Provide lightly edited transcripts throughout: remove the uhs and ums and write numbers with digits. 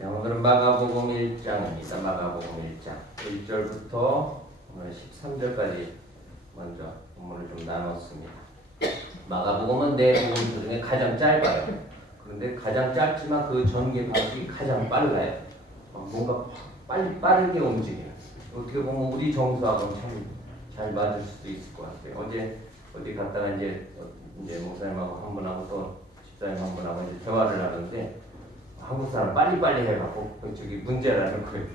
네, 오늘은 마가복음 1장입니다. 마가복음 1장 1절부터 13절까지 먼저 본문을 좀 나눴습니다. 마가복음은 네 복음 중에 가장 짧아요. 그런데 가장 짧지만 그 전개 방식이 가장 빨라요. 뭔가 빠르게 움직여요. 어떻게 보면 우리 정서하고는 잘 맞을 수도 있을 것 같아요. 어디 갔다가 이제 목사님하고 한 분하고 또 집사님 한 분하고 이제 대화를 하는데 한국 사람 빨리빨리 해갖고 저기 문제라는 거예요.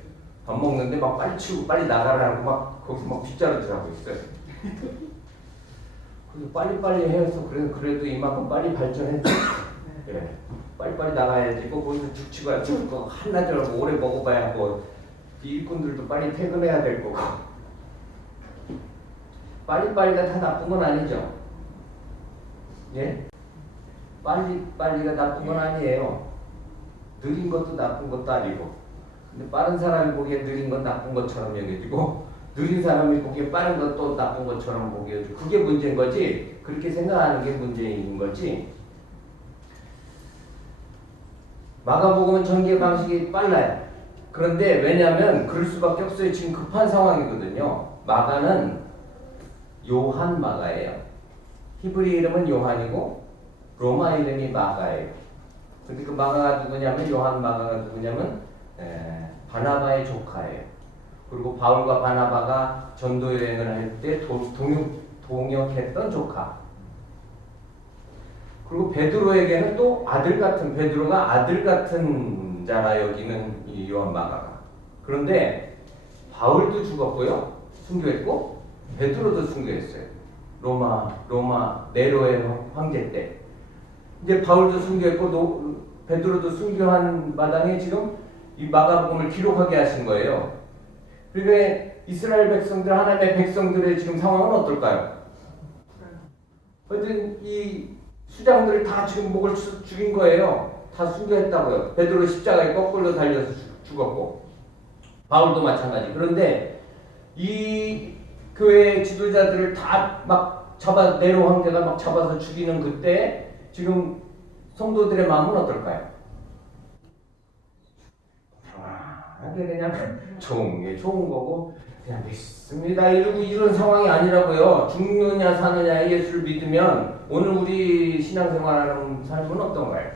밥 먹는데 막 빨리 치우고 빨리 나가라고 막 거기서 막 빗자루질 하고 있어요. 그래서 빨리빨리 해서 그래도 이만큼 빨리 발전했죠. 예, 빨리빨리 나가야지. 거기서 죽치고 한나절 오래 먹어봐야 하고 일꾼들도 빨리 퇴근해야 될 거고. 빨리빨리가 다 나쁜 건 아니죠. 예? 빨리가 나쁜 건 아니에요. 느린 것도 나쁜 것도 아니고. 근데 빠른 사람이 보기에 느린 건 나쁜 것처럼 여겨지고 느린 사람이 보기에 빠른 것도 나쁜 것처럼 보여지고 그게 문제인 거지. 그렇게 생각하는 게 문제인 거지. 마가복음은 전개 방식이 빨라요. 그런데 왜냐하면 그럴 수밖에 없어요. 지금 급한 상황이거든요. 마가는 요한 마가예요. 히브리 이름은 요한이고 로마 이름이 마가예요. 근데 그 마가가 누구냐면 요한 마가가 누구냐면 바나바의 조카예요. 그리고 바울과 바나바가 전도 여행을 할 때 동역했던 조카. 그리고 베드로에게는 또 베드로가 아들 같은 자라 여기는 이 요한 마가가. 그런데 바울도 죽었고요. 순교했고 베드로도 순교했어요. 로마 네로의 황제 때. 이제 바울도 순교했고 베드로도 순교한 마당에 지금 이 마가복음을 기록하게 하신 거예요. 그러니까 이스라엘 백성들, 하나님의 백성들의 지금 상황은 어떨까요? 하여튼 이 수장들을 다 지금 목을 죽인 거예요. 다 순교했다고요. 베드로 십자가에 거꾸로 달려서 죽었고 바울도 마찬가지. 그런데 이 교회 지도자들을 다 막 네로 황제가 막 잡아서 죽이는 그때 지금 성도들의 마음은 어떨까요? 그냥 좋은 거고 그냥 믿습니다 이런 상황이 아니라고요. 죽느냐 사느냐 예수를 믿으면 오늘 우리 신앙생활하는 삶은 어떤가요?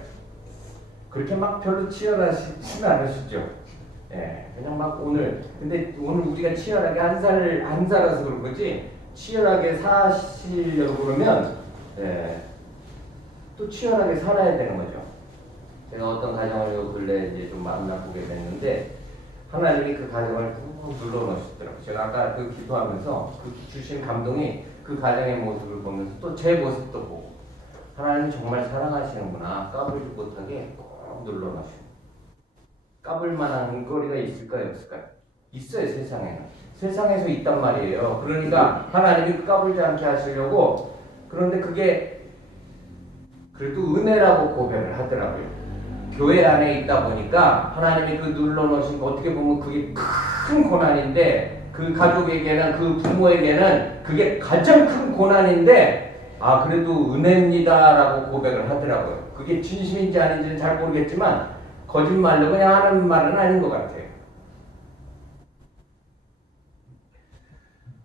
그렇게 막 별로 치열하시진 않으시죠? 예, 그냥 막 근데 오늘 우리가 치열하게 안 살아서 그런 거지 치열하게 사시려고 그러면 또 치열하게 살아야 되는 거죠. 제가 어떤 가정을 요 근래 이제 좀 만나보게 됐는데 하나님이 그 가정을 꾹 눌러놓으시더라고요. 제가 아까 그 기도하면서 그 주신 감동이 그 가정의 모습을 보면서 또 제 모습도 보고 하나님 정말 사랑하시는구나. 까불지 못하게 꼭 눌러놓으시고 까불 만한 거리가 있을까요? 없을까요? 있어요. 세상에는. 세상에서 있단 말이에요. 그러니까 하나님이 까불지 않게 하시려고 그런데 그게 그래도 은혜라고 고백을 하더라고요. 교회 안에 있다 보니까 하나님이 그 눌러놓으신 거 어떻게 보면 그게 큰 고난인데 그 가족에게는 그 부모에게는 그게 가장 큰 고난인데 그래도 은혜입니다라고 고백을 하더라고요. 그게 진심인지 아닌지는 잘 모르겠지만 거짓말로 그냥 하는 말은 아닌 것 같아요.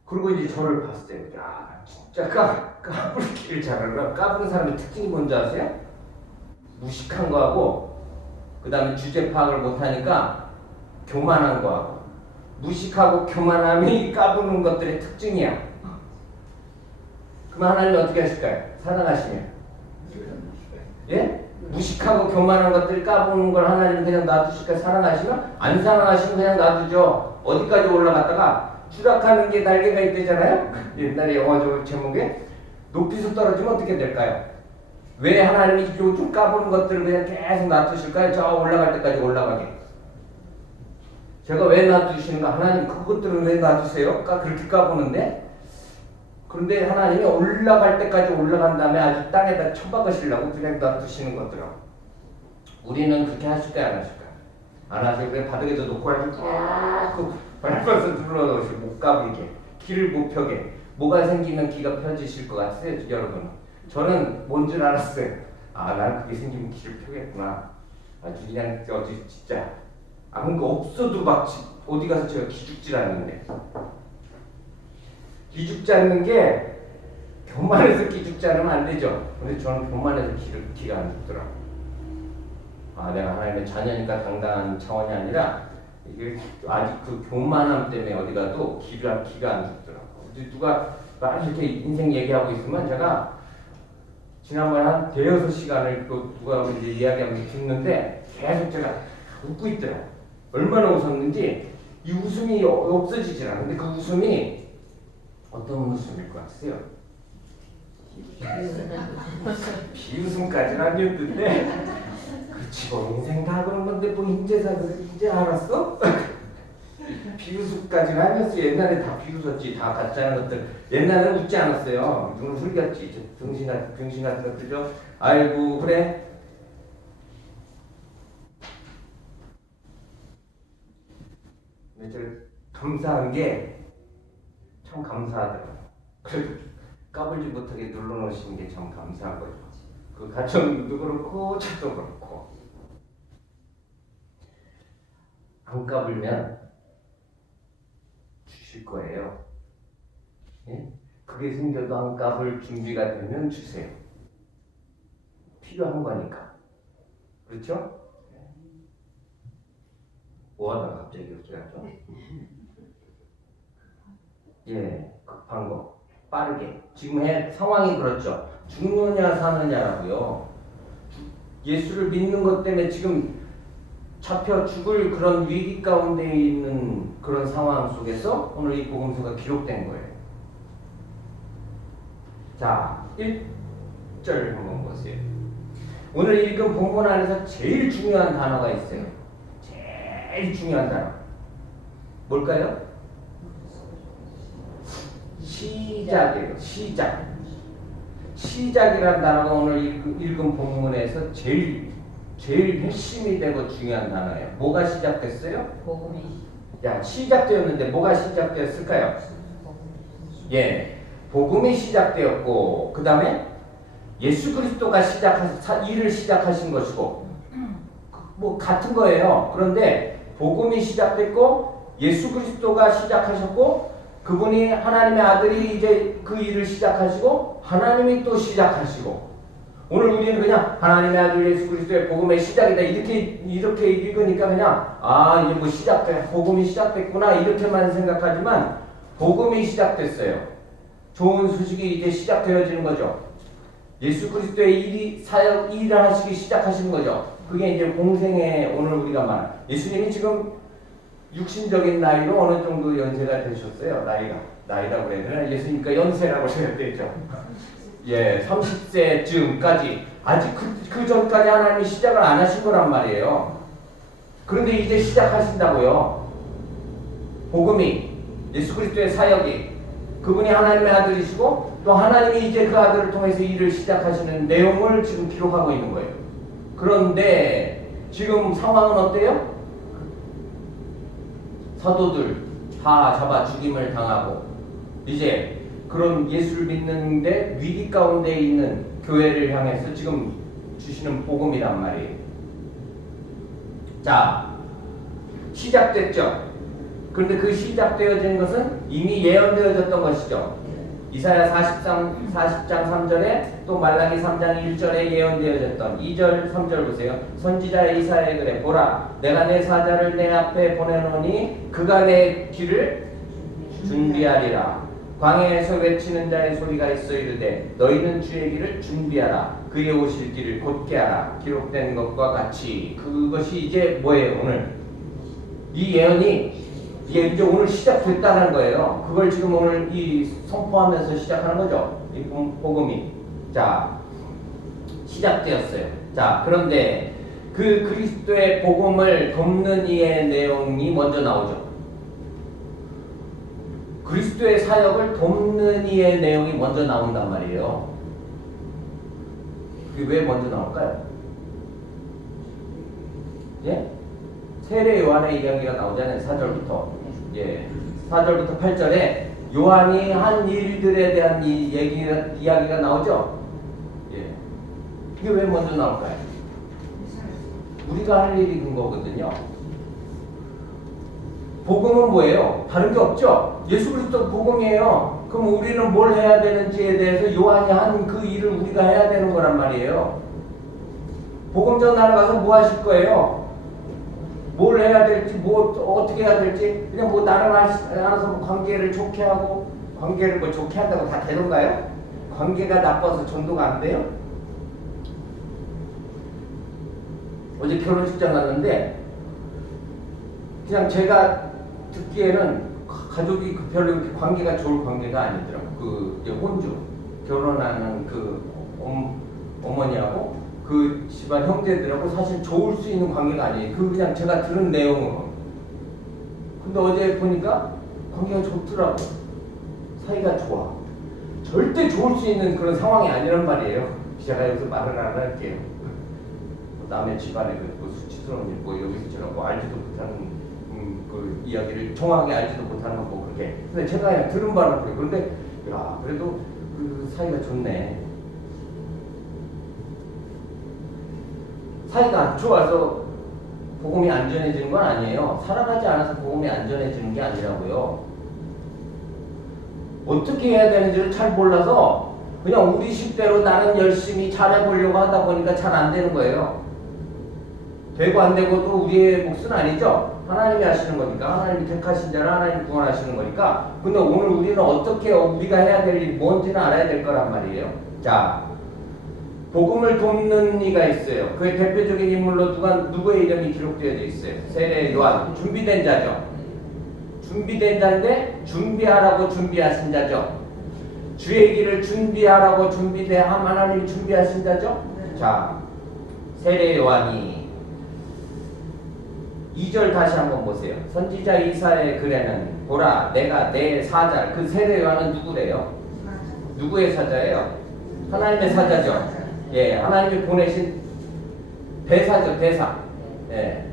그리고 이제 저를 봤을 때 진짜 까불기를 잘하더라. 까부는 사람의 특징이 뭔지 아세요? 무식한 거하고 그 다음에 주제 파악을 못하니까 교만한 거하고 무식하고 교만함이 까부는 것들의 특징이야. 그럼 하나님이 어떻게 하실까요? 사랑하시면 예? 무식하고 교만한 것들을 까부는 걸 하나님은 그냥 놔두실까요? 사랑하시면? 안 사랑하시면 그냥 놔두죠. 어디까지 올라갔다가 추락하는 게 날개가 있대잖아요. 옛날에 영화 제목에 높이서 떨어지면 어떻게 될까요? 왜 하나님이 요즘 까부는 것들을 그냥 계속 놔두실까요? 저 올라갈 때까지 올라가게. 제가 왜 놔두시는가? 하나님 그것들은 왜 놔두세요? 그렇게 까부는데? 그런데 하나님이 올라갈 때까지 올라간 다음에 아주 땅에다 쳐박으시려고 그냥 놔두시는 것들하고 우리는 그렇게 하실까요? 안 하실까요? 안 하세요. 그냥 바닥에다 놓고 하시고 밟아서 눌러놓으시고 못 가불게 길을 못 펴게 뭐가 생기면 기가 펴지실 것 같아요. 여러분 저는 뭔 줄 알았어요. 난 그게 생기면 길을 펴겠구나. 아주 그냥 진짜 그러니까 없어도 막 어디 가서 제가 기죽질 않는데. 기죽지 않는 게 교만해서 기죽지 않으면 안 되죠. 근데 저는 교만해서 기가 안 죽더라고. 내가 하나님의 자녀니까 당당한 차원이 아니라 이게 아직 그 교만함 때문에 어디 가도 기가 안 죽더라고. 누가 막 이렇게 인생 얘기하고 있으면 제가 지난번에 한 대여섯 시간을 또 누가 이제 이야기하면서 듣는데 계속 제가 웃고 있더라고. 얼마나 웃었는지 이 웃음이 없어지질 않아. 근데 그 웃음이 어떤 웃음일 것 같으세요? 비웃음까지는 아니었는데 그렇지 뭐 인생 다 그런 건데 뭐 이제 알았어? 비웃음까지는 아니었어. 옛날에 다 비웃었지. 다 가짜는 것들. 옛날에는 웃지 않았어요. 눈을 흘렸지. 병신 같은 것들죠. 아이고 그래. 근데 제가 감사한 게 참 감사하더라고요. 그래도 까불지 못하게 눌러놓으시는 게 참 감사한 거죠. 그 가정도 그렇고 저도 그렇고 안 까불면 주실 거예요. 예? 그게 생겨도 안 까불 준비가 되면 주세요. 필요한 거니까. 그렇죠? 뭐하다가 갑자기 어쩌죠? 예, 급한 거. 빠르게. 지금 상황이 그렇죠. 죽느냐 사느냐라고요. 예수를 믿는 것 때문에 지금 잡혀 죽을 그런 위기 가운데 있는 그런 상황 속에서 오늘 이 복음서가 기록된 거예요. 자, 1절 한번 보세요. 오늘 읽은 본문 안에서 제일 중요한 단어가 있어요. 제일 중요한 단어. 뭘까요? 시작이에요. 시작. 시작이라는 단어가 오늘 읽은 본문에서 제일 핵심이 되고 중요한 단어예요. 뭐가 시작됐어요? 복음이. 시작되었는데 뭐가 시작되었을까요? 예, 복음이 시작되었고 그 다음에 예수 그리스도가 일을 시작하신 것이고 뭐 같은 거예요. 그런데 복음이 시작됐고 예수 그리스도가 시작하셨고 그분이 하나님의 아들이 이제 그 일을 시작하시고 하나님이 또 시작하시고 오늘 우리는 그냥 하나님의 아들 예수 그리스도의 복음의 시작이다 이렇게 읽으니까 그냥 이제 뭐 복음이 시작됐구나 이렇게만 생각하지만 복음이 시작됐어요. 좋은 소식이 이제 시작되어지는 거죠. 예수 그리스도의 일을 하시기 시작하시는 거죠. 그게 이제 공생의 오늘 우리가 말 예수님이 지금 육신적인 나이로 어느 정도 연세가 되셨어요. 나이라고 해야 되나? 예수님과 연세라고 해야 되죠. 예, 30세쯤까지 아직 그 전까지 하나님이 시작을 안 하신 거란 말이에요. 그런데 이제 시작하신다고요. 복음이 예수 그리스도의 사역이 그분이 하나님의 아들이시고 또 하나님이 이제 그 아들을 통해서 일을 시작하시는 내용을 지금 기록하고 있는 거예요. 그런데 지금 상황은 어때요? 사도들 다 잡아 죽임을 당하고 이제 그런 예수를 믿는데 위기 가운데 있는 교회를 향해서 지금 주시는 복음이란 말이에요. 자, 시작됐죠. 그런데 그 시작되어진 것은 이미 예언되어졌던 것이죠. 이사야 40장 3절에 또 말라기 3장 1절에 예언되어졌던 2절 3절 보세요. 선지자 이사야의 글에 보라 내가 내 사자를 내 앞에 보내노니 그가 내 길을 준비하리라. 광야에서 외치는 자의 소리가 있어 이르되 너희는 주의 길을 준비하라. 그의 오실 길을 곧게 하라. 기록된 것과 같이 그것이 이제 뭐예요? 오늘 이 예언이 이제 오늘 시작됐다는 거예요. 그걸 지금 오늘 이 선포하면서 시작하는 거죠. 이 복음이. 자, 시작되었어요. 자, 그런데 그 그리스도의 복음을 돕는 이의 내용이 먼저 나오죠. 그리스도의 사역을 돕는 이의 내용이 먼저 나온단 말이에요. 그게 왜 먼저 나올까요? 예? 세례 요한의 이야기가 나오잖아요. 4절부터. 예. 4절부터 8절에 요한이 한 일들에 대한 이야기가 나오죠. 예. 이게 왜 먼저 나올까요? 우리가 할 일이 큰 거거든요. 복음은 뭐예요? 다른 게 없죠? 예수 그리스도 복음이에요. 그럼 우리는 뭘 해야 되는지에 대해서 요한이 한 그 일을 우리가 해야 되는 거란 말이에요. 복음 전하러 가서 뭐 하실 거예요? 뭘 해야 될지, 어떻게 해야 될지, 그냥 뭐 나를 알아서 뭐 관계를 좋게 하고, 관계를 뭐 좋게 한다고 다 되던가요? 관계가 나빠서 전도가 안 돼요? 어제 결혼식장 갔는데, 그냥 제가 듣기에는 가족이 별로 이렇게 관계가 좋을 관계가 아니더라고. 그 이제 혼주, 결혼하는 그 어머니하고 그 집안 형제들하고 사실 좋을 수 있는 관계가 아니에요. 그 그냥 제가 들은 내용으로. 근데 어제 보니까 관계가 좋더라고. 사이가 좋아. 절대 좋을 수 있는 그런 상황이 아니란 말이에요. 제가 여기서 말을 안 할게요. 남의 집안에 그 수치스러운 일, 뭐 여기서 제가 뭐 알지도 못하는 그 이야기를 정확하게 알지도 못하는 거 그렇게. 근데 제가 그냥 들은 바로 그래. 그런데 야 그래도 그 사이가 좋네. 사이가 안 좋아서 복음이 안전해지는 건 아니에요. 살아가지 않아서 복음이 안전해지는 게 아니라고요. 어떻게 해야 되는지를 잘 몰라서 그냥 우리 식대로 나는 열심히 잘해보려고 하다 보니까 잘 안 되는 거예요. 되고 안 되고도 우리의 몫은 아니죠. 하나님이 하시는 거니까. 하나님이 택하신 자를 하나님이 구원하시는 거니까. 근데 오늘 우리는 어떻게 우리가 해야 될 일이 뭔지는 알아야 될 거란 말이에요. 자, 복음을 돕는 이가 있어요. 그의 대표적인 인물로 누구의 이름이 기록되어 있어요? 세례 요한. 준비된 자죠. 준비된 자인데 준비하라고 준비하신 자죠. 주의 길을 준비하라고 하나님이 준비하신 자죠. 자, 세례 요한이 2절 다시 한번 보세요. 선지자 이사야의 글에는 보라 내가 내 사자. 그 세례 요한은 누구래요? 누구의 사자예요? 하나님의 사자죠. 예, 하나님이 보내신 대사죠, 대사. 예.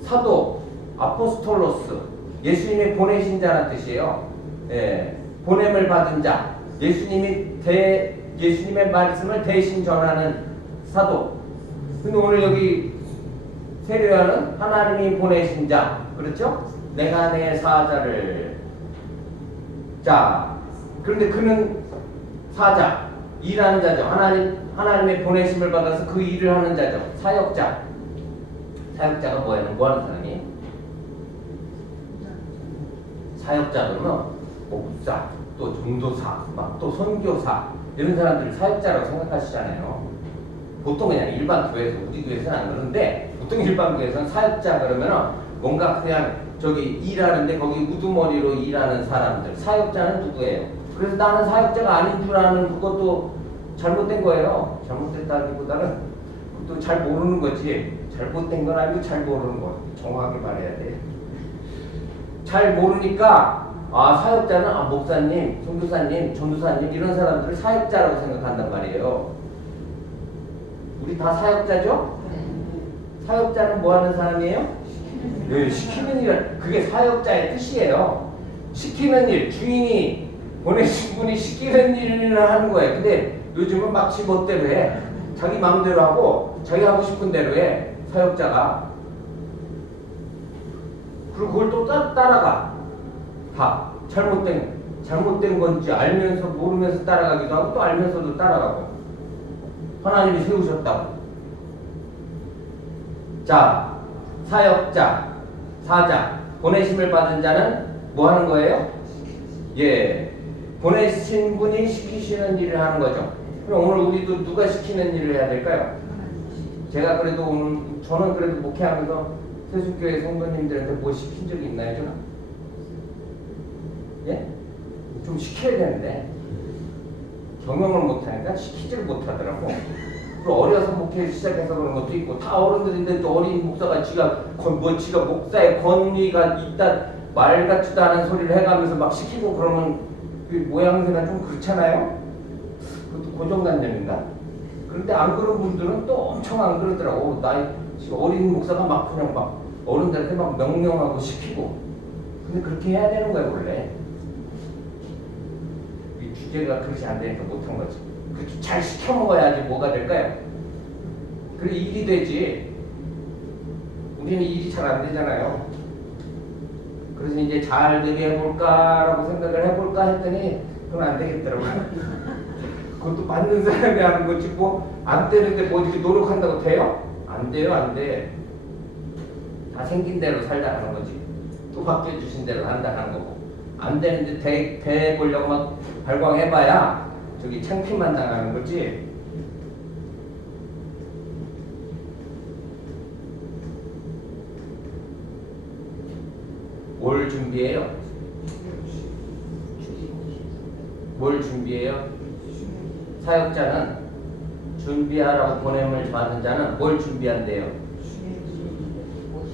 사도, 아포스톨로스, 예수님이 보내신 자란 뜻이에요. 예. 보냄을 받은 자. 예수님의 말씀을 대신 전하는 사도. 근데 오늘 여기 세례요한은 하나님이 보내신 자. 그렇죠? 내가 내 사자를. 자, 그런데 그는 사자. 일하는 자죠. 하나님의 보내심을 받아서 그 일을 하는 자죠. 사역자. 사역자가 뭐 하는 사람이? 사역자 그러면 목사, 또 전도사, 막 또 선교사 이런 사람들을 사역자라고 생각하시잖아요. 보통 그냥 일반 교회에서 우리 교회에서는 안 그러는데 보통 일반 교회에서는 사역자 그러면은 뭔가 그냥 저기 일하는데 거기 우두머리로 일하는 사람들. 사역자는 누구예요? 그래서 나는 사역자가 아닌 줄 아는 그것도 잘못된 거예요. 잘못됐다기보다는 또 잘 모르는 거지. 잘못된 건 아니고 잘 모르는 거. 정확하게 말해야 돼. 잘 모르니까 사역자는 목사님, 선교사님, 전도사님 이런 사람들을 사역자라고 생각한단 말이에요. 우리 다 사역자죠? 사역자는 뭐 하는 사람이에요? 네, 시키는 일. 그게 사역자의 뜻이에요. 시키는 일, 주인이 보내신 분이 시키는 일을 하는 거예요. 근데 요즘은 막 지멋대로 해. 자기 마음대로 하고 자기 하고 싶은 대로 해. 사역자가. 그리고 그걸 또 따라가. 다 잘못된 건지 알면서 모르면서 따라가기도 하고 또 알면서도 따라가고. 하나님이 세우셨다고. 자, 사역자, 사자, 보내심을 받은 자는 뭐 하는 거예요? 예, 보내신 분이 시키시는 일을 하는 거죠. 그럼 오늘 우리도 누가 시키는 일을 해야 될까요? 제가 그래도 저는 그래도 목회하면서 세수교회 성도님들한테 뭐 시킨 적이 있나요, 저는? 예? 좀 시켜야 되는데 경영을 못하니까 시키지를 못하더라고. 그리고 어려서 목회 시작해서 그런 것도 있고 다 어른들인데 또 어린 목사가 지가 목사의 권위가 있다 말 같지도 않은 소리를 해가면서 막 시키고 그러면 그 모양새가 좀 그렇잖아요. 그것도 고정관념인가? 그런데 안 그런 분들은 또 엄청 안 그러더라고. 어린 목사가 막 그냥 막 어른들한테 막 명령하고 시키고. 근데 그렇게 해야 되는 거야 원래. 이 주제가 그렇지 안 되니까 못한 거지. 그렇게 잘 시켜 먹어야지 뭐가 될까요? 그래 일이 되지. 우리는 일이 잘 안 되잖아요. 그래서 이제 잘 되게 해볼까라고 생각을 해볼까 했더니 그건 안 되겠더라고요. 그것도 받는 사람이 하는 거지 뭐 안 되는데 뭐 이렇게 노력한다고 돼요? 안 돼요, 안 돼. 다 생긴 대로 살다가는 거지. 또 바뀌어주신 대로 한다는 거고. 안 되는데 돼 보려고 막 발광해봐야 저기 창피만 당하는 거지. 뭘 준비해요? 뭘 준비해요? 사역자는 준비하라고 보냄을 받은 자는 뭘 준비한대요?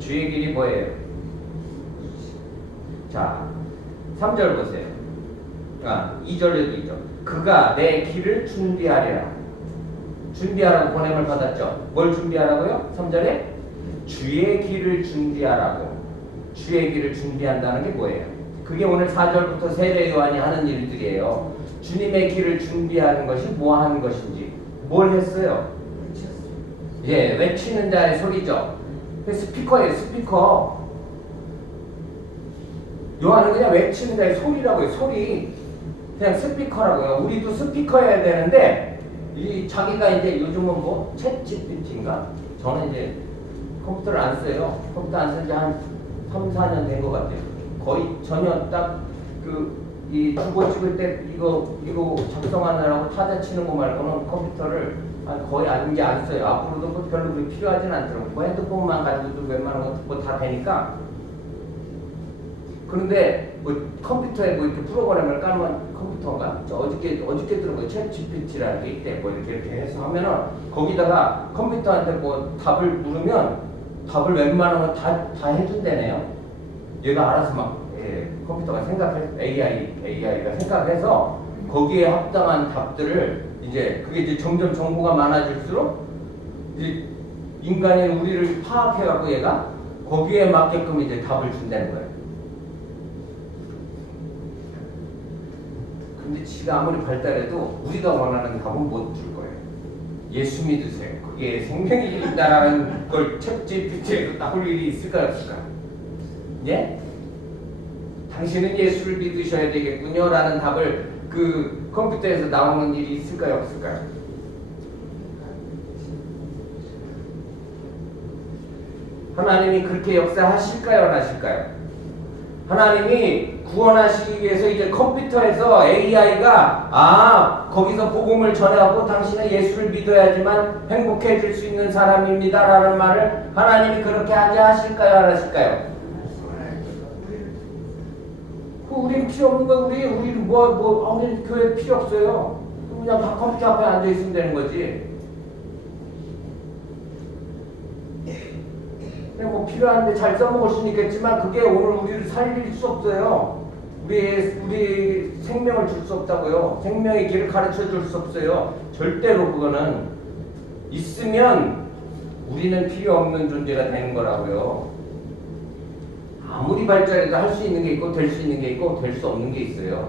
주의 길이 뭐예요? 자, 3절 보세요. 2절에도 있죠. 그가 내 길을 준비하리라. 준비하라고 보냄을 받았죠. 뭘 준비하라고요? 3절에 주의 길을 준비하라고. 주의 길을 준비한다는 게 뭐예요? 그게 오늘 4절부터 세례 요한이 하는 일들이에요. 주님의 길을 준비하는 것이 뭐 하는 것인지. 뭘 했어요? 예, 외치는 자의 소리죠. 스피커예요, 스피커. 요한은 그냥 외치는 자의 소리라고요, 소리. 그냥 스피커라고요. 우리도 스피커여야 되는데, 자기가 이제 요즘은 뭐, 챗 GPT인가? 저는 이제 컴퓨터를 안 써요. 컴퓨터 안 쓴 지 한 3, 4년 된 것 같아요. 거의 전혀 딱 이 주보 찍을 때 이거 작성하느라고 타자 치는 거 말고는 컴퓨터를 거의 이제 안 써요. 앞으로도 뭐 별로 그렇게 필요하진 않더라고요. 뭐 핸드폰만 가지고도 웬만한 거 뭐 다 되니까. 그런데 뭐 컴퓨터에 뭐 이렇게 프로그램을 깔면 컴퓨터인가? 어저께 들은 거 챗 GPT라는 게 있대. 뭐 이렇게 해서 하면은 거기다가 컴퓨터한테 뭐 답을 물으면 답을 웬만한 거 다 해준다네요. 얘가 알아서 막 컴퓨터가 AI가 생각해서 거기에 합당한 답들을 이제 그게 이제 점점 정보가 많아질수록 이제 인간인 우리를 파악해갖고 얘가 거기에 맞게끔 이제 답을 준다는 거예요. 근데 지가 아무리 발달해도 우리가 원하는 답은 못 줄 거예요. 예수 믿으세요. 그게 생명이 있다라는 걸 챗 GPT에도 나올 일이 있을까요, 없을까요? 예? 당신은 예수를 믿으셔야 되겠군요 라는 답을 그 컴퓨터에서 나오는 일이 있을까요, 없을까요? 하나님이 그렇게 역사하실까요, 안 하실까요? 하나님이 구원하시기 위해서 이제 컴퓨터에서 AI가 거기서 복음을 전하고 당신은 예수를 믿어야지만 행복해질 수 있는 사람입니다 라는 말을 하나님이 그렇게 하실까요, 안 하실까요? 우린 필요 없는 거야. 우리는 우리는 교회 필요 없어요. 그냥 다 컴퓨터 앞에 앉아 있으면 되는 거지. 그냥 뭐 필요한데 잘 써먹을 수는 있겠지만 그게 오늘 우리를 살릴 수 없어요. 우리 생명을 줄 수 없다고요. 생명의 길을 가르쳐 줄 수 없어요. 절대로 그거는 있으면 우리는 필요 없는 존재가 되는 거라고요. 아무리 발전해도 할 수 있는 게 있고 될 수 있는 게 있고 될 수 없는 게 있어요.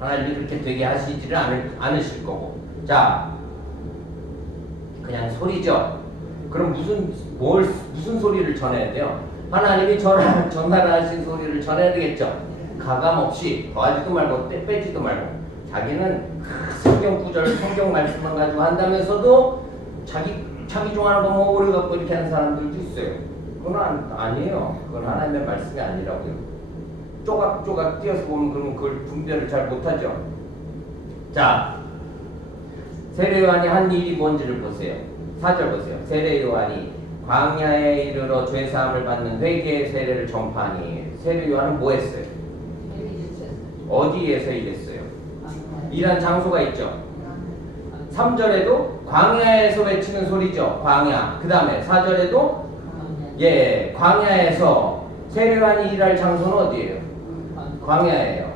하나님이 그렇게 되게 하시지를 않으실 거고. 자, 그냥 소리죠. 그럼 무슨 소리를 전해야 돼요? 하나님이 전하라 하신 소리를 전해야 되겠죠. 가감 없이 더하지도 말고 빼지도 말고. 자기는 성경 구절, 성경 말씀만 가지고 한다면서도 자기 좋아하는 거 뭐 오래 갖고 이렇게 하는 사람들도 있어요. 그건 아니에요. 그건 하나님의 말씀이 아니라고요. 쪼각쪼각 띄어서 보면 그러면 그걸 분별을 잘 못하죠. 자, 세례 요한이 한 일이 뭔지를 보세요. 4절 보세요. 세례 요한이 광야에 이르러 죄사함을 받는 회개의 세례를 전파하니. 세례 요한은 뭐 했어요? 어디에서 일했어요? 일한 장소가 있죠. 3절에도 광야에서 외치는 소리죠. 광야. 그 다음에 4절에도 광야에서 세례 요한이 일할 장소는 어디예요? 광야예요.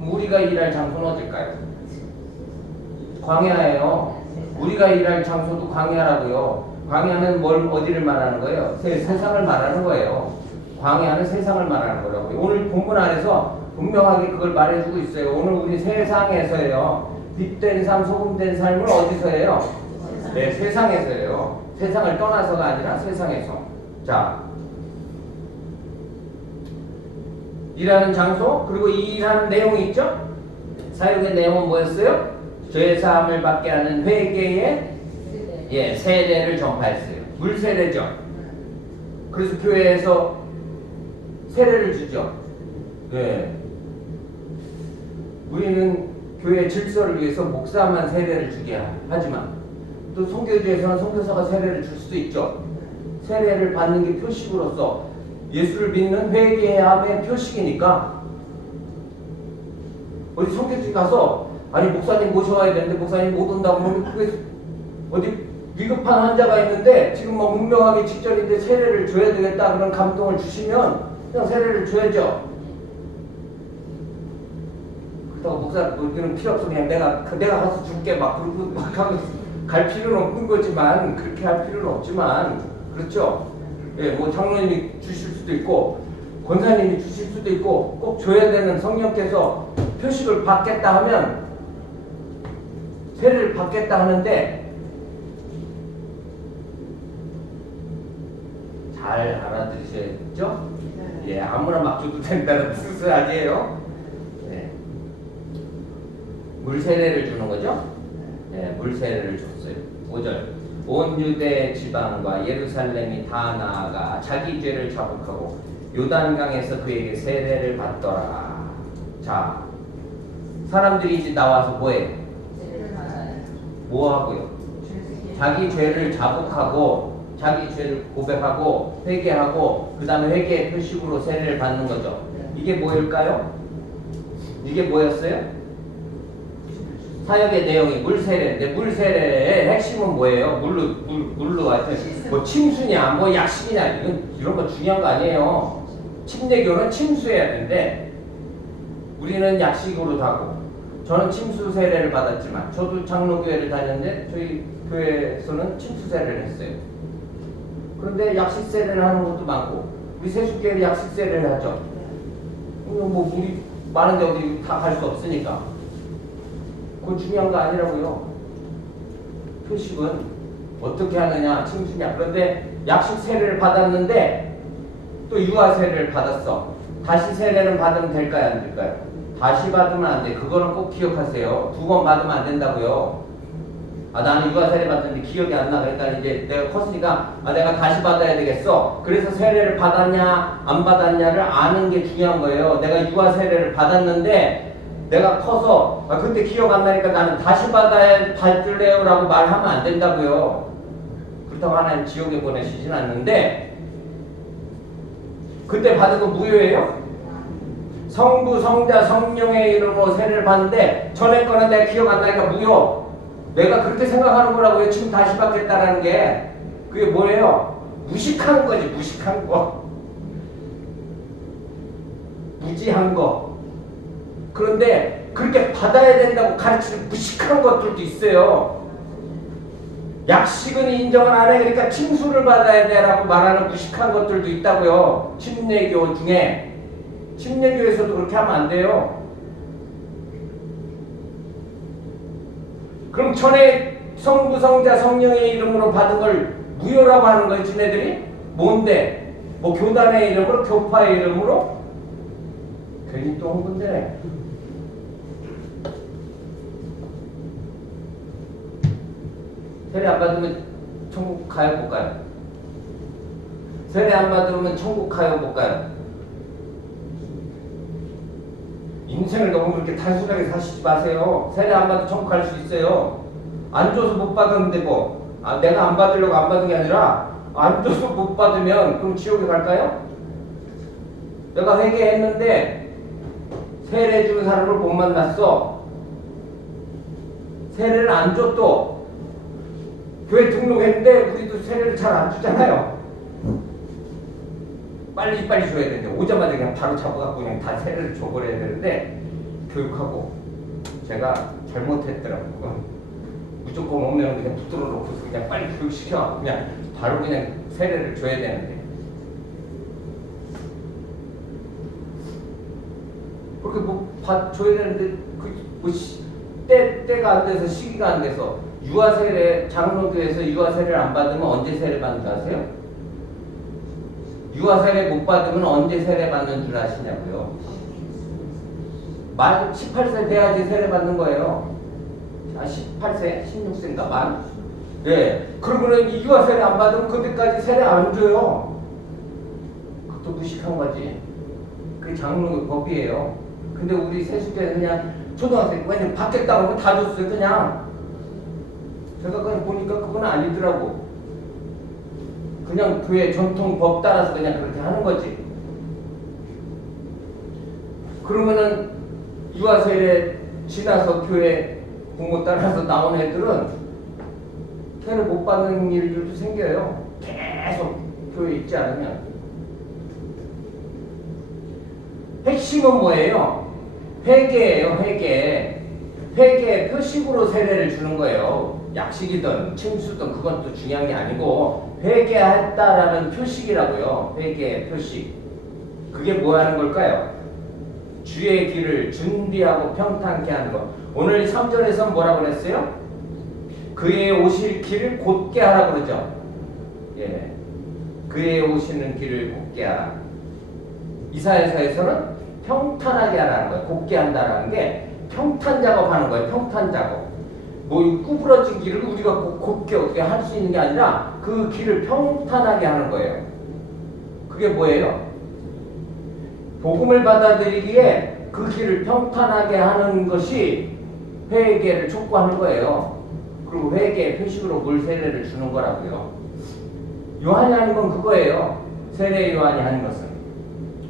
우리가 일할 장소는 어딜까요? 광야예요. 우리가 일할 장소도 광야라고요. 광야는 어디를 말하는 거예요? 세상을 말하는 거예요. 광야는 세상을 말하는 거라고요. 오늘 본문 안에서 분명하게 그걸 말해주고 있어요. 오늘 우리 세상에서요. 빛된 삶, 소금된 삶을 어디서 해요? 네, 세상에서요. 세상을 떠나서가 아니라 세상에서. 자, 일하는 장소, 그리고 이 일하는 내용이 있죠? 사역의 내용은 뭐였어요? 죄사함을 받게 하는 회개의 세례를 전파했어요. 물세례죠. 그래서 교회에서 세례를 주죠. 네. 우리는 교회 질서를 위해서 목사만 세례를 주게 하지만 또 선교주에서는 선교사가 세례를 줄 수도 있죠. 세례를 받는 게 표식으로서 예수를 믿는 회개함의 표식이니까 어디 선교지 가서 아니 목사님 모셔와야 되는데 목사님 못 온다고 하면 그게 어디 위급한 환자가 있는데 지금 뭐 운명하기 직전인데 세례를 줘야 되겠다 그런 감동을 주시면 그냥 세례를 줘야죠. 그렇다고 목사 우리는 필요 없어 그냥 내가 가서 줄게 막 그러고 막 하고 갈 필요는 없는 거지만 그렇게 할 필요는 없지만 그렇죠. 예, 뭐 장로님이 주실 수도 있고 권사님이 주실 수도 있고 꼭 줘야 되는 성령께서 표식을 받겠다 하면 세례를 받겠다 하는데 잘 알아들으셔야죠? 예, 아무나 막 줘도 된다는 뜻은 아니에요. 예. 물세례를 주는 거죠? 예, 물세례를 줬어요. 5절. 온 유대 지방과 예루살렘이 다 나아가 자기 죄를 자복하고 요단강에서 그에게 세례를 받더라. 자, 사람들이 이제 나와서 뭐해? 뭐 하고요? 자기 죄를 자복하고 자기 죄를 고백하고 회개하고 그 다음에 회개의 표식으로 세례를 받는 거죠. 이게 뭐일까요? 이게 뭐였어요? 사역의 내용이 물세례인데 물세례의 핵심은 뭐예요? 물로 하여튼 뭐 침수냐 뭐 약식이냐 이런 거 중요한 거 아니에요. 침례교는 침수해야 되는데 우리는 약식으로 하고 저는 침수 세례를 받았지만 저도 장로교회를 다녔는데 저희 교회에서는 침수 세례를 했어요. 그런데 약식 세례를 하는 것도 많고 우리 세숫교회는 약식 세례를 하죠. 뭐 물이 많은데 어디 다 갈 수 없으니까 그건 중요한 거 아니라고요. 표식은 어떻게 하느냐 침수냐. 그런데 약식 세례를 받았는데 또 유아 세례를 받았어. 다시 세례는 받으면 될까요 안 될까요? 다시 받으면 안 돼. 그거는 꼭 기억하세요. 2번 받으면 안 된다고요. 아 나는 유아 세례 받았는데 기억이 안 나. 그러니까 이제 내가 컸으니까 내가 다시 받아야 되겠어. 그래서 세례를 받았냐 안 받았냐를 아는 게 중요한 거예요. 내가 유아 세례를 받았는데 내가 커서 그때 기억 안 나니까 나는 다시 받을래요 라고 말하면 안 된다고요. 그렇다고 하나님 지옥에 보내시진 않는데 그때 받은 거 무효예요? 성부, 성자, 성령의 이름으로 세례를 받는데 전에 거는 내가 기억 안 나니까 무효. 내가 그렇게 생각하는 거라고요. 지금 다시 받겠다라는 게 그게 뭐예요? 무식한 거지. 무식한 거. 무지한 거. 그런데 그렇게 받아야 된다고 가르치는 무식한 것들도 있어요. 약식은 인정을 안 해. 그러니까 칭수를 받아야 돼라고 말하는 무식한 것들도 있다고요. 침례교 중에. 침례교에서도 그렇게 하면 안 돼요. 그럼 전에 성부, 성자, 성령의 이름으로 받은 걸 무효라고 하는 거예요, 지네들이? 뭔데? 뭐 교단의 이름으로, 교파의 이름으로? 괜히 또 흥분되네. 세례 안 받으면 천국 가요, 못 가요? 세례 안 받으면 천국 가요, 못 가요? 인생을 너무 그렇게 단순하게 사시지 마세요. 세례 안 받아도 천국 갈 수 있어요. 안 줘서 못 받았는데 뭐 내가 안 받으려고 안 받은 게 아니라 안 줘서 못 받으면 그럼 지옥에 갈까요? 내가 회개했는데 세례 주는 사람을 못 만났어. 세례를 안 줘 또. 교회 등록했는데 우리도 세례를 잘 안 주잖아요. 빨리 줘야 되는데 오자마자 그냥 바로 잡아갖고 그냥 다 세례를 줘버려야 되는데 교육하고 제가 잘못했더라고요. 무조건 오면 그냥 붙들어 놓고서 그냥 빨리 교육시켜 그냥 바로 그냥 세례를 줘야 되는데 그렇게 뭐 줘야 되는데 때가 안 돼서 시기가 안 돼서 유아 세례 장로교에서 유아 세례를 안 받으면 언제 세례 받는지 아세요? 유아 세례 못 받으면 언제 세례 받는 줄 아시냐고요? 만 18세 돼야지 세례 받는 거예요. 18세? 16세인가? 만? 네. 그러면은 유아 세례 안 받으면 그때까지 세례 안 줘요. 그것도 무식한 거지. 그게 장로의 법이에요. 근데 우리 세습자는 그냥 초등학생, 왜냐면 받겠다고 하면 다 줬어요, 그냥. 제가 그냥 보니까 그건 아니더라고. 그냥 교회 전통 법 따라서 그냥 그렇게 하는 거지. 그러면은 유아 세례 지나서 교회 부모 따라서 나온 애들은 세례 못 받는 일들도 생겨요. 계속 교회에 있지 않으면. 핵심은 뭐예요? 회개예요, 회개. 회개의 표식으로 세례를 주는 거예요. 약식이든 침수든 그건 또 중요한 게 아니고 회개했다라는 표식이라고요. 회개의 표식. 그게 뭐 하는 걸까요? 주의 길을 준비하고 평탄케 하는 것. 오늘 3절에서 뭐라고 그랬어요? 그의 오실 길을 곧게 하라고 그러죠. 예. 그의 오시는 길을 곧게 하라. 이사야서에서는 평탄하게 하라는 거예요. 곧게 한다라는 게 평탄 작업하는 거예요. 평탄 작업. 뭐 구부러진 길을 우리가 곧게 어떻게 할 수 있는 게 아니라 그 길을 평탄하게 하는 거예요. 그게 뭐예요? 복음을 받아들이기에 그 길을 평탄하게 하는 것이 회개를 촉구하는 거예요. 그리고 회개의 표식으로 물 세례를 주는 거라고요. 요한이 하는 건 그거예요. 세례 요한이 하는 것은.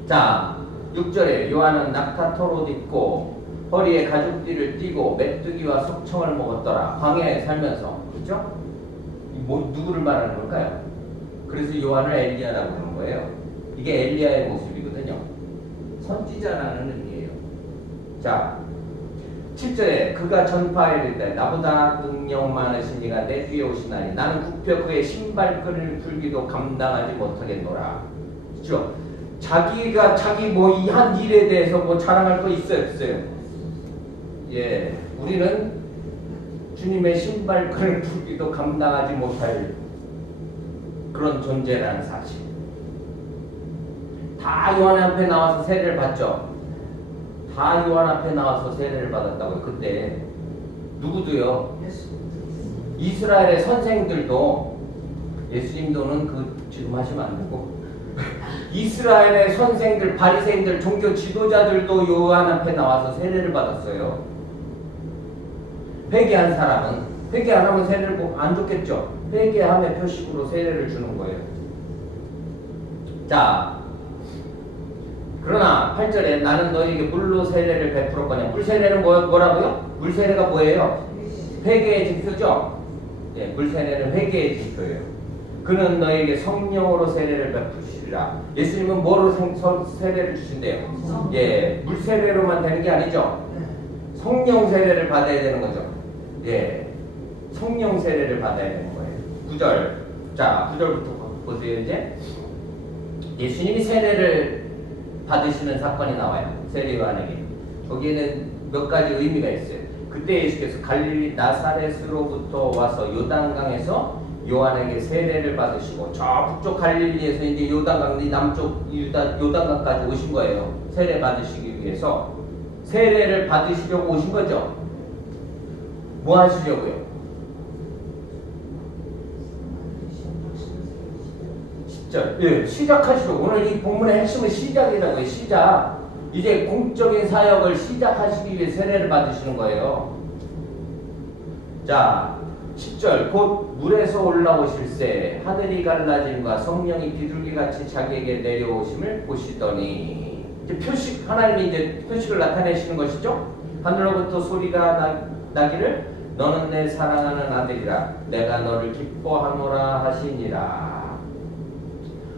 자, 6절에 요한은 낙타토로 입고 허리에 가죽띠를 띠고 메뚜기와 속청을 먹었더라. 광야에 살면서. 그렇죠? 누구를 말하는 걸까요? 그래서 요한을 엘리야라고 부르는 거예요. 이게 엘리야의 모습이거든요. 선지자라는 의미예요. 자, 7절에 그가 전파하이르되 나보다 능력 많으신 이가 내 뒤에 오시나니 나는 굽혀 그의 신발끈을 풀기도 감당하지 못하겠노라. 그렇죠? 자기가 자기 뭐 이 한 일에 대해서 뭐 자랑할 거 있어요, 없어요? 예, 우리는 주님의 신발끈을 풀기도 감당하지 못할 그런 존재라는 사실. 다 요한 앞에 나와서 세례를 받죠. 다 요한 앞에 나와서 세례를 받았다고요. 그때 누구도요? 이스라엘의 선생들도 예수님도는 그 지금 하시면 안 되고 이스라엘의 선생들, 바리새인들, 종교 지도자들도 요한 앞에 나와서 세례를 받았어요. 회개한 사람은 회개 안 하면 세례를 안 줬겠죠. 회개함의 표식으로 세례를 주는 거예요. 자, 그러나 8절에 나는 너에게 물로 세례를 베풀었거냐. 물 세례는 뭐라고요? 물 세례가 뭐예요? 회개의 징표죠. 예, 물 세례는 회개의 징표예요. 그는 너에게 성령으로 세례를 베푸시리라. 예수님은 뭐로 세례를 주신대요? 예, 물 세례로만 되는 게 아니죠. 성령 세례를 받아야 되는 거죠. 예, 성령 세례를 받아야 되는 거예요. 9절. 자, 9절부터 보세요. 이제 예수님이 세례를 받으시는 사건이 나와요. 세례 요한에게. 거기에는 몇 가지 의미가 있어요. 그때 예수께서 갈릴리 나사렛으로부터 와서 요단강에서 요한에게 세례를 받으시고 저 북쪽 갈릴리에서 이제 요단강 남쪽 요단강까지 오신 거예요. 세례 받으시기 위해서. 세례를 받으시려고 오신 거죠. 뭐 하시려고요? 예, 시작하시려고. 오늘 이 본문의 핵심은 시작이라고요. 시작. 이제 공적인 사역을 시작하시기 위해 세례를 받으시는 거예요. 자, 10절. 곧 물에서 올라오실새 하늘이 갈라짐과 성령이 비둘기같이 자기에게 내려오심을 보시더니. 이제 표식, 하나님이 이제 표식을 나타내시는 것이죠. 하늘로부터 소리가 나기를 너는 내 사랑하는 아들이라 내가 너를 기뻐하노라 하시니라.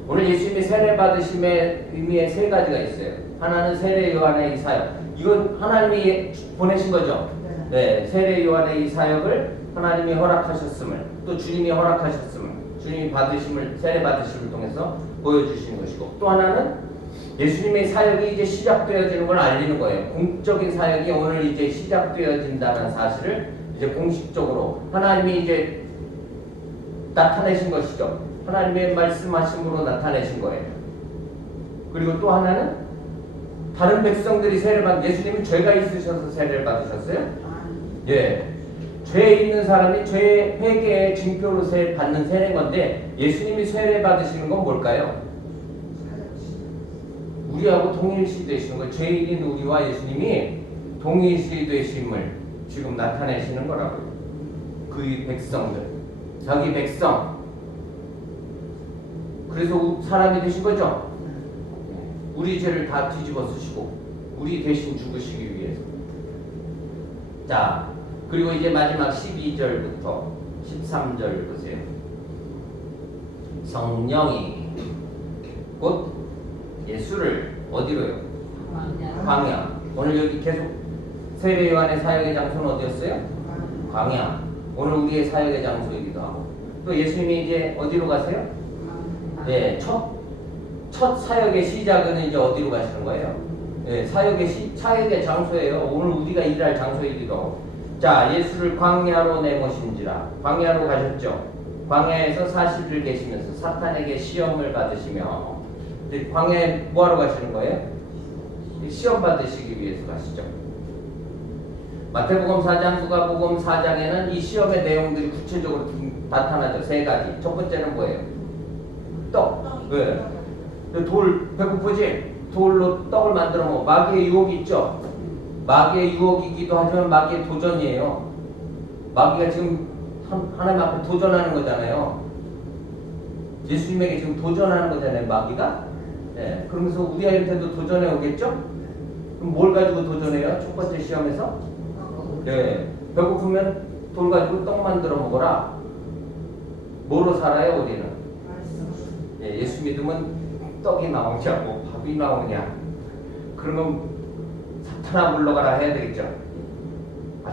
오늘 예수님이 세례 받으심의 의미에 세 가지가 있어요. 하나는 세례 요한의 이 사역. 이건 하나님이 보내신 거죠. 네, 세례 요한의 이 사역을 하나님이 허락하셨음을, 또 주님이 허락하셨음을, 주님이 세례 받으심을 통해서 보여주시는 것이고, 또 하나는 예수님의 사역이 이제 시작되어지는 걸 알리는 거예요. 공적인 사역이 오늘 이제 시작되어진다는 사실을 이제 공식적으로 하나님이 이제 나타내신 것이죠. 하나님의 말씀하심으로 나타내신 거예요. 그리고 또 하나는 다른 백성들이 세례를 받 예수님은 죄가 있으셔서 세례를 받으셨어요? 예. 죄 있는 사람이 죄 회개의 징표로 받는 세례인 건데 예수님이 세례 받으시는 건 뭘까요? 우리하고 동일시 되시는 거예요. 죄인인 우리와 예수님이 동일시 되심을 지금 나타내시는 거라고요. 그 백성들, 자기 백성. 그래서 사람이 되신 거죠. 우리 죄를 다 뒤집어 쓰시고 우리 대신 죽으시기 위해서. 자, 그리고 이제 마지막 12절부터 13절 보세요. 성령이 곧 예수를 어디로요? 광야. 오늘 여기 계속 세례 요한의 사역의 장소는 어디였어요? 광야. 오늘 우리의 사역의 장소이기도 하고. 또 예수님이 이제 어디로 가세요? 네, 첫 사역의 시작은 이제 어디로 가시는 거예요? 네, 사역의 장소예요. 오늘 우리가 일할 장소이기도 하고. 자, 예수를 광야로 내모신지라. 광야로 가셨죠. 광야에서 40일 계시면서 사탄에게 시험을 받으시며. 광야에 뭐하러 가시는 거예요? 시험 받으시기 위해서 가시죠. 마태복음 4장, 누가복음 4장에는 이 시험의 내용들이 구체적으로 나타나죠. 세 가지. 첫 번째는 뭐예요? 떡. 왜? 돌, 배고프지? 돌로 떡을 만들어 먹어. 마귀의 유혹이 있죠? 마귀의 유혹이기도 하지만 마귀의 도전이에요. 마귀가 지금 하나님 앞에 도전하는 거잖아요. 예수님에게 지금 도전하는 거잖아요, 마귀가. 네, 그러면서 우리한테도 도전해 오겠죠? 그럼 뭘 가지고 도전해요? 첫 번째 시험에서? 네, 배고프면 돌 가지고 떡 만들어 먹어라. 뭐로 살아요, 우리는? 네, 예수 믿으면 떡이 나오냐, 뭐 밥이 나오냐. 그러면 사탄아 물러가라 해야 되겠죠?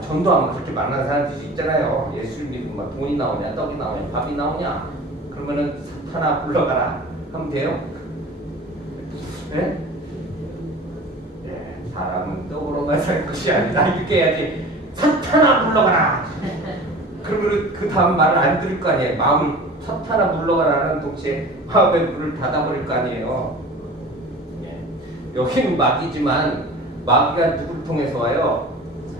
전도하면 그렇게 만난 사람들이 있잖아요. 예수 믿으면 막 돈이 나오냐, 떡이 나오냐, 밥이 나오냐. 그러면은 사탄아 물러가라 하면 돼요? 네? 네, 사람은 떡으로만 살 것이 아니다. 이렇게 해야지. 사탄아 물러가라. 그러면 그 다음 말을 안 들을 거 아니에요. 마음을 사탄아 물러가라는 동시에 마음의 문을 닫아버릴 거 아니에요. 네. 여기는 마귀지만 마귀가 누구를 통해서 와요?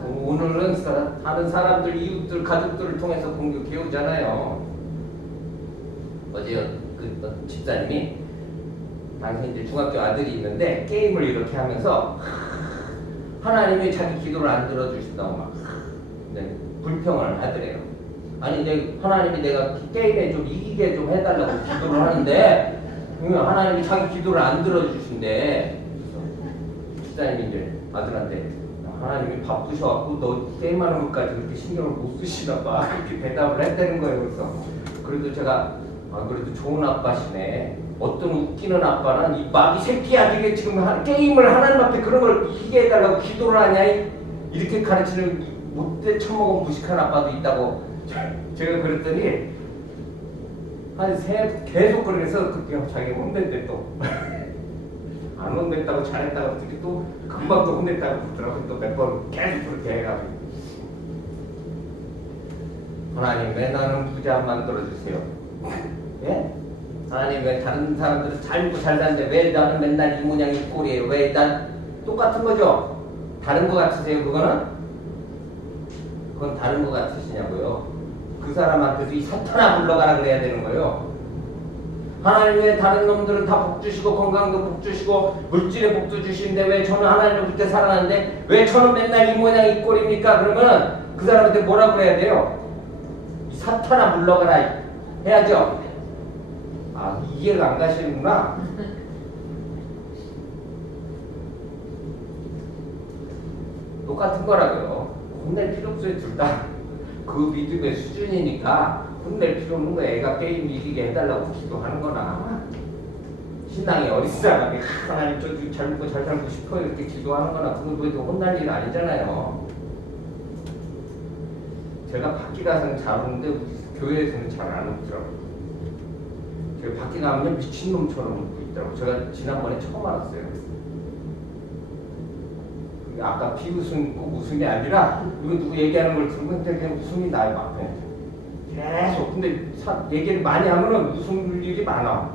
오늘은 다른 사람들, 이웃들, 가족들을 통해서 공격해 오잖아요. 어제 그 집사님이 당신 이제 중학교 아들이 있는데 게임을 이렇게 하면서 하나님이 자기 기도를 안 들어주신다고 막 네, 불평을 하더래요. 아니 하나님이 내가 게임에 좀 이기게 좀 해달라고 기도를 하는데 하나님이 자기 기도를 안 들어주신대. 집사님이 이제 아들한테 하나님이 바쁘셔갖고 너 게임하는 것까지 그렇게 신경을 못 쓰시나 봐. 그렇게 대답을 했다는 거예요. 그래서 그래도 제가 그래도 좋은 아빠시네. 어떤 웃기는 아빠는 이 마귀 새끼야, 이게 지금 게임을 하나님 앞에 그런 걸 이기게 해달라고 기도를 하냐, 이렇게 가르치는 못돼 처먹은 무식한 아빠도 있다고 제가 그랬더니 계속 그래서 그때 자기가 혼낸대. 또 안 혼냈다고 잘했다고 어떻게 또 금방 또 혼냈다고 그러더라고요. 또 몇 번 계속 그렇게 해가지고 하나님 왜 나는 부자 만들어주세요? 예? 하나님 왜 다른 사람들은 잘 먹고 잘 사는데 왜 나는 맨날 이 모양 이 꼴이에요? 왜 난 똑같은 거죠? 다른 거 같으세요? 그건 다른 거 같으시냐고요? 그 사람한테도 이 사탄아 물러가라 그래야 되는 거예요. 하나님 왜 다른 놈들은 다 복 주시고 건강도 복 주시고 물질의 복도 주시는데 왜 저는 하나님을 그렇게 살아가는데 왜 저는 맨날 이 모양 이 꼴입니까? 그러면 그 사람한테 뭐라고 그래야 돼요? 이 사탄아 물러가라 해야죠. 이해가 안 가시는구나. 똑같은 거라고요. 혼낼 필요 없어요. 둘 다 그 믿음의 수준이니까 혼낼 필요 없는 거예요. 애가 게임 이기게 해달라고 기도하는 거나 신앙이 어린 사람이 하나님 저 잘 먹고 잘 살고 싶어요 이렇게 기도하는 거나 그건 왜 혼날 일 아니잖아요. 제가 밖에 가서는 잘 오는데 우리 교회에서는 잘 안 오더라고요. 제가 밖에 가면 미친놈처럼 웃고 있더라고요. 제가 지난번에 처음 알았어요. 아까 비웃음 꼭 웃은 게 아니라 이거 누구 얘기하는 걸 들으면 그냥 웃음이 나요. 앞에 계속. 근데 얘기를 많이 하면은 웃을 일이 많아.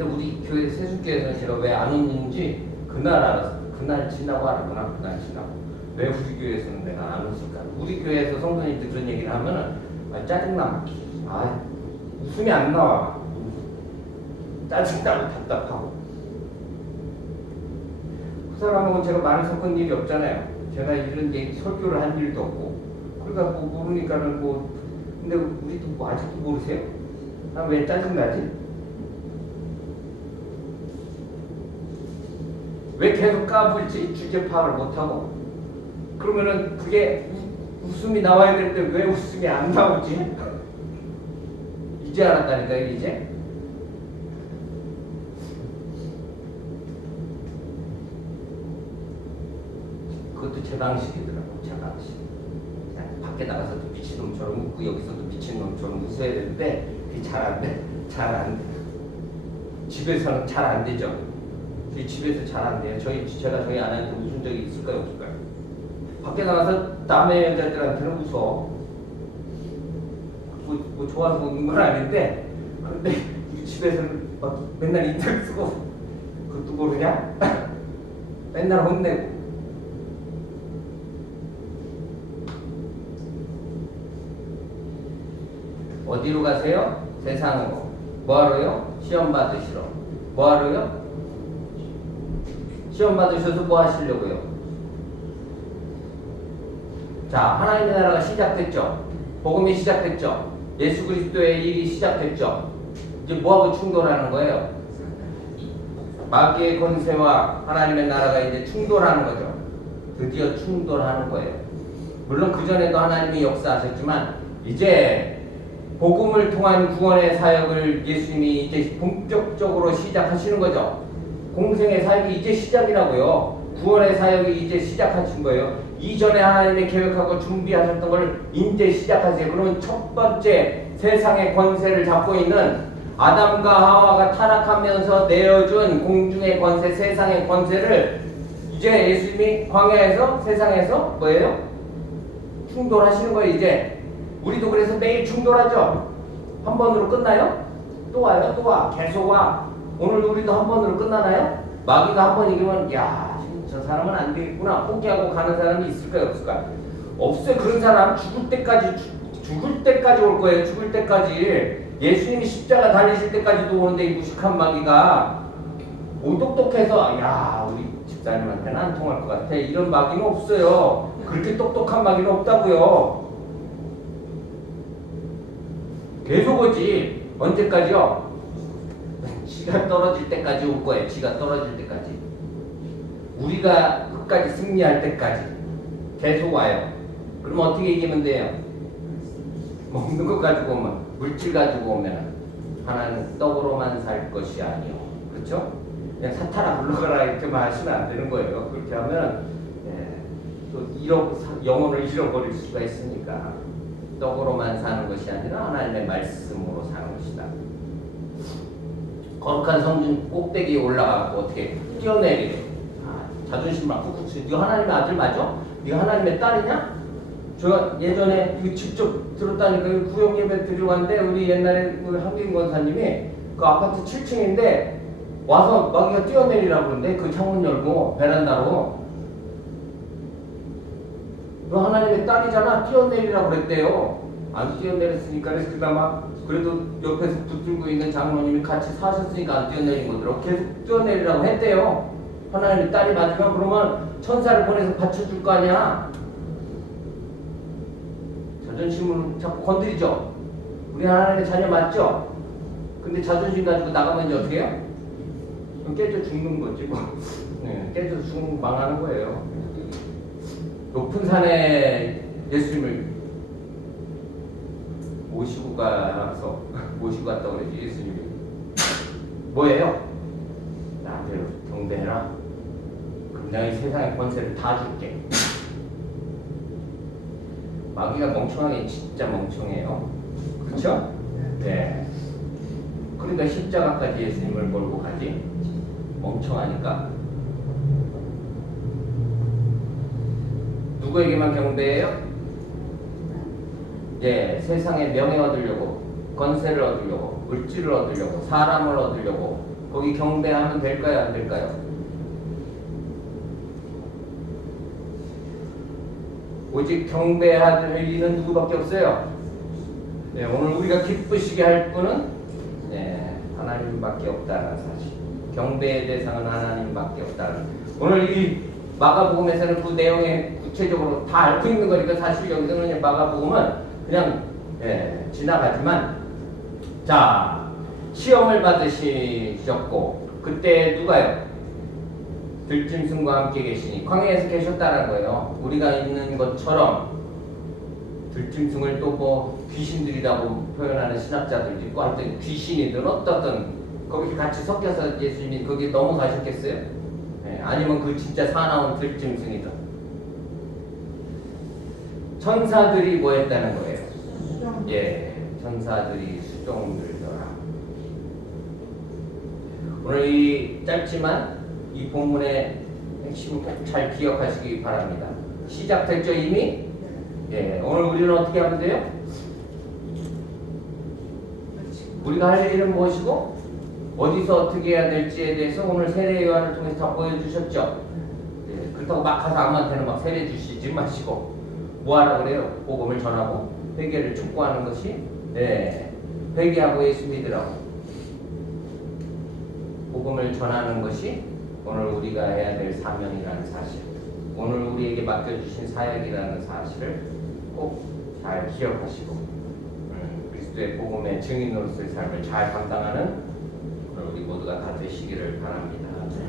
근데 우리 교회 세숫교회에서는 제가 왜 안 웃는지 그날 알았어. 그날 지나고 알았구나. 그날 지나고. 왜 우리 교회에서는 내가 안 웃을까? 우리 교회에서 성도님들 그런 얘기를 하면은 짜증나. 웃음이 안 나와. 짜증나고 답답하고. 그 사람하고는 제가 말을 섞은 일이 없잖아요. 제가 이런 얘기 설교를 한 일도 없고. 그러니까 뭐 모르니까는 뭐. 근데 우리도 뭐 아직도 모르세요? 왜 짜증나지? 왜 계속 까불지? 주제 파악을 못하고. 그러면은 그게 웃음이 나와야 될 때 왜 웃음이 안 나오지? 이제 알았다니까요, 이제. 그것도 제 방식이더라고, 제 방식. 밖에 나가서도 미친놈처럼 웃고 여기서도 미친놈처럼 웃어야 되는데 그게 잘 안 돼. 잘 안 돼. 집에서는 잘 안 되죠. 이 집에서 잘 안 돼요. 제가 저희 아내한테 웃은 적이 있을까요, 없을까요? 밖에 나가서 남의 여자들한테는 웃어. 뭐 좋아서 웃는 건 아닌데, 그런데 우리 집에서는 막 맨날 인상 쓰고 그것도 모르냐? 맨날 혼내고. 어디로 가세요? 세상으로. 뭐하러요? 시험 받으시러. 뭐하러요? 시험 받으셔서 뭐 하시려고요? 자, 하나님의 나라가 시작됐죠. 복음이 시작됐죠. 예수 그리스도의 일이 시작됐죠. 이제 뭐하고 충돌하는 거예요? 마귀의 권세와 하나님의 나라가 이제 충돌하는 거죠. 드디어 충돌하는 거예요. 물론 그전에도 하나님이 역사하셨지만 이제 복음을 통한 구원의 사역을 예수님이 이제 본격적으로 시작하시는 거죠. 공생의 사역이 이제 시작이라고요. 구원의 사역이 이제 시작하신 거예요. 이전에 하나님이 계획하고 준비하셨던 걸 이제 시작하세요. 그러면 첫 번째 세상의 권세를 잡고 있는 아담과 하와가 타락하면서 내어준 공중의 권세, 세상의 권세를 이제 예수님이 광야에서 세상에서 뭐예요? 충돌하시는 거예요. 이제 우리도 그래서 매일 충돌하죠. 한 번으로 끝나요? 또 와요, 또 와, 계속 와. 오늘 우리도 한 번으로 끝나나요? 마귀가 한 번 이기면 야, 저 사람은 안 되겠구나 포기하고 가는 사람이 있을까요, 없을까요? 없어요. 그런 사람 죽을 때까지 올 거예요. 죽을 때까지. 예수님이 십자가 달리실 때까지도 오는데 이 무식한 마귀가 똑똑해서 야, 우리 집사님한테는 안 통할 것 같아. 이런 마귀는 없어요. 그렇게 똑똑한 마귀는 없다고요. 계속 오지. 언제까지요? 지가 떨어질 때까지 올 거예요. 지가 떨어질 때까지. 우리가 끝까지 승리할 때까지 계속 와요. 그럼 어떻게 이기면 돼요? 먹는 거 가지고 오면, 물질 가지고 오면 하나는 떡으로만 살 것이 아니요. 그렇죠? 그냥 사타라 불러가라 이렇게만 하시면 안 되는 거예요. 그렇게 하면 또 영혼을 잃어버릴 수가 있으니까 떡으로만 사는 것이 아니라 하나님의 말씀으로 사는 것이다. 거룩한 성전 꼭대기에 올라가고 어떻게 뛰어내리래. 자존심 막 쿡쿡 쓰. 네가 하나님의 아들 맞아? 네가 하나님의 딸이냐? 저 예전에 이거 직접 들었다니까. 구역 예배 드리러 갔는데 우리 옛날에 그 한국인 권사님이 그 아파트 7층인데 와서 마귀가 뛰어내리라고 그러는데 그 창문 열고 베란다로 너 하나님의 딸이잖아. 뛰어내리라고 그랬대요. 안 뛰어내렸으니까 그나마 그래도 옆에서 붙들고 있는 장로님이 같이 사셨으니까 안 뛰어내린 거더라고. 계속 뛰어내리라고 했대요. 하나님의 딸이 맞으면 그러면 천사를 보내서 받쳐줄 거 아니야. 자존심을 자꾸 건드리죠. 우리 하나님의 자녀 맞죠? 근데 자존심 가지고 나가면 이제 어떻게 해요? 깨져 죽는 거지 뭐. 네, 깨져 죽는 망하는 거예요. 높은 산에 예수님을 모시고 갔다고 그러지. 예수님이 뭐예요? 나한테 경배해라. 그럼 내가 이 세상의 권세를 다 줄게. 마귀가 멍청하게 진짜 멍청해요. 그렇죠? 네. 그러니까 십자가까지 예수님을 몰고 가지. 멍청하니까. 누구에게만 경배해요? 예, 세상에 명예 얻으려고, 권세를 얻으려고, 물질을 얻으려고, 사람을 얻으려고, 거기 경배하면 될까요? 안 될까요? 오직 경배할 일은 누구밖에 없어요. 네, 오늘 우리가 기쁘시게 할 분은 하나님밖에 없다는 사실. 경배의 대상은 하나님밖에 없다는. 오늘 이 마가복음에서는 그 내용에 구체적으로 다 알고 있는 거니까 사실 여기서는 마가복음은 그냥 지나가지만, 자, 시험을 받으셨고 그때 누가요? 들짐승과 함께 계시니 광야에서 계셨다는 거예요. 우리가 있는 것처럼 들짐승을 또 뭐 귀신들이라고 표현하는 신학자들도 있고, 하여튼 귀신이든 어떻든 거기 같이 섞여서 예수님이 거기 넘어가셨겠어요? 아니면 그 진짜 사나운 들짐승이든. 천사들이 뭐 했다는 거예요? 천사들이 수종들더라. 오늘 이 짧지만 이 본문의 핵심 꼭 잘 기억하시기 바랍니다. 시작됐죠 이미? 오늘 우리는 어떻게 하면 돼요? 우리가 할 일은 무엇이고 어디서 어떻게 해야 될지에 대해서 오늘 세례 요한을 통해서 다 보여주셨죠. 그렇다고 막 가서 아무한테는 막 세례 주시지 마시고 뭐 하라 그래요? 복음을 전하고 회개를 촉구하는 것이 회개하고 예수 믿으라고. 복음을 전하는 것이 오늘 우리가 해야 될 사명이라는 사실, 오늘 우리에게 맡겨주신 사역이라는 사실을 꼭 잘 기억하시고 그리스도의 복음의 증인으로서의 삶을 잘 감당하는 오늘 우리 모두가 다 되시기를 바랍니다.